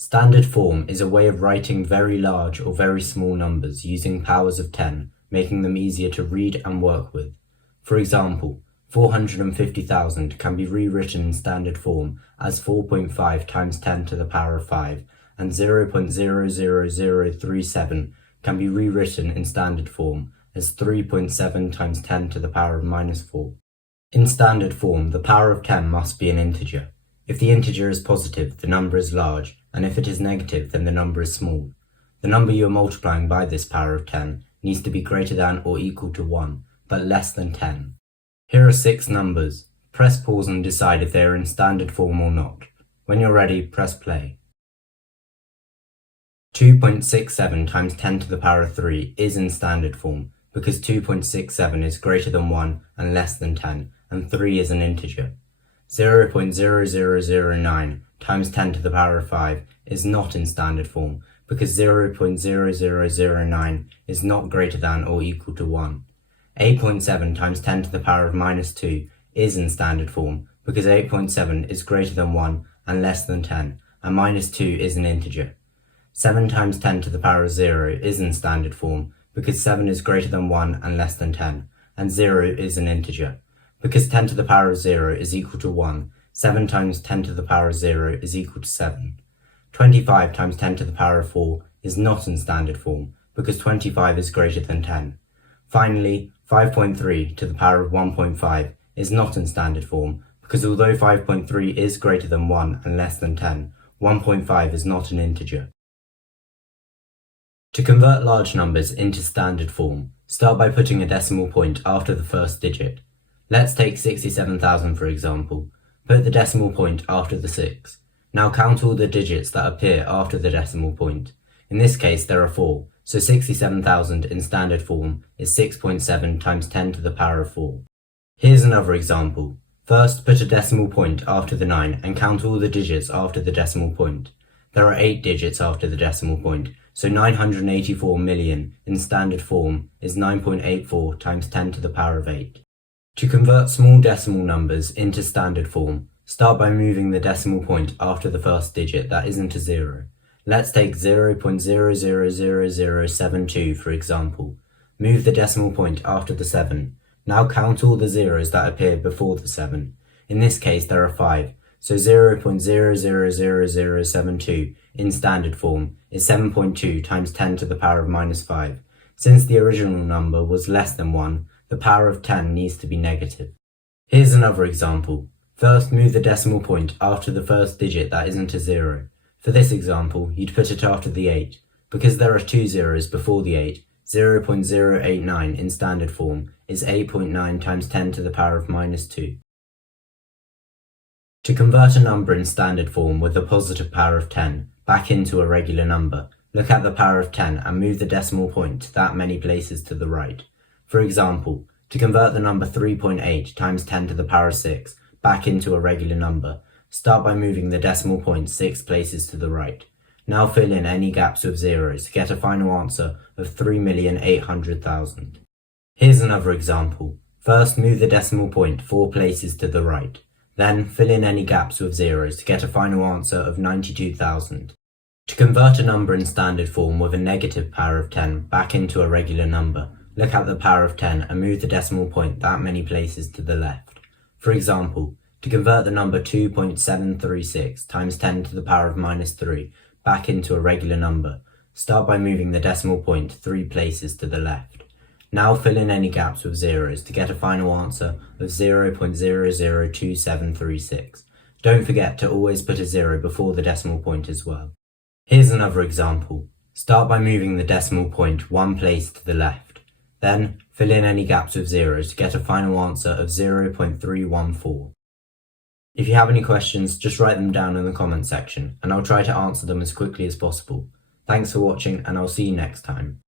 Standard form is a way of writing very large or very small numbers using powers of 10, making them easier to read and work with. For example, 450,000 can be rewritten in standard form as 4.5 times 10 to the power of 5, and 0.00037 can be rewritten in standard form as 3.7 times 10 to the power of minus 4. In standard form, the power of 10 must be an integer. If the integer is positive, the number is large, and if it is negative, then the number is small. The number you are multiplying by this power of 10 needs to be greater than or equal to 1, but less than 10. Here are 6 numbers. Press pause and decide if they are in standard form or not. When you're ready, press play. 2.67 times 10 to the power of 3 is in standard form because 2.67 is greater than 1 and less than 10, and 3 is an integer. 0.0009 times 10 to the power of 5 is not in standard form because 0.0009 is not greater than or equal to 1. 8.7 times 10 to the power of minus 2 is in standard form because 8.7 is greater than 1 and less than 10, and minus 2 is an integer. 7 times 10 to the power of 0 is in standard form because 7 is greater than 1 and less than 10, and 0 is an integer. Because 10 to the power of 0 is equal to 1, 7 times 10 to the power of 0 is equal to 7. 25 times 10 to the power of 4 is not in standard form because 25 is greater than 10. Finally, 5.3 to the power of 1.5 is not in standard form because although 5.3 is greater than 1 and less than 10, 1.5 is not an integer. To convert large numbers into standard form, start by putting a decimal point after the first digit. Let's take 67,000 for example. Put the decimal point after the 6. Now count all the digits that appear after the decimal point. In this case there are 4, so 67,000 in standard form is 6.7 times 10 to the power of 4. Here's another example. First, put a decimal point after the 9 and count all the digits after the decimal point. There are 8 digits after the decimal point, so 984 million in standard form is 9.84 times 10 to the power of 8. To convert small decimal numbers into standard form, start by moving the decimal point after the first digit that isn't a 0. Let's take 0.000072 for example. Move the decimal point after the 7. Now count all the zeros that appear before the 7. In this case there are 5, so 0.000072 in standard form is 7.2 times 10 to the power of minus 5. Since the original number was less than 1, the power of 10 needs to be negative. Here's another example. First, move the decimal point after the first digit that isn't a 0. For this example, you'd put it after the 8. Because there are 2 zeros before the 8, 0.089 in standard form is 8.9 times 10 to the power of minus 2. To convert a number in standard form with a positive power of 10 back into a regular number, look at the power of 10 and move the decimal point that many places to the right. For example, to convert the number 3.8 times 10 to the power of 6 back into a regular number, start by moving the decimal point 6 places to the right. Now fill in any gaps with zeros to get a final answer of 3,800,000. Here's another example. First, move the decimal point 4 places to the right. Then, fill in any gaps with zeros to get a final answer of 92,000. To convert a number in standard form with a negative power of 10 back into a regular number, look at the power of 10 and move the decimal point that many places to the left. For example, to convert the number 2.736 times 10 to the power of minus 3 back into a regular number, start by moving the decimal point 3 places to the left. Now fill in any gaps with zeros to get a final answer of 0.002736. Don't forget to always put a 0 before the decimal point as well. Here's another example. Start by moving the decimal point 1 place to the left. Then, fill in any gaps with zeros to get a final answer of 0.314. If you have any questions, just write them down in the comment section, and I'll try to answer them as quickly as possible. Thanks for watching, and I'll see you next time.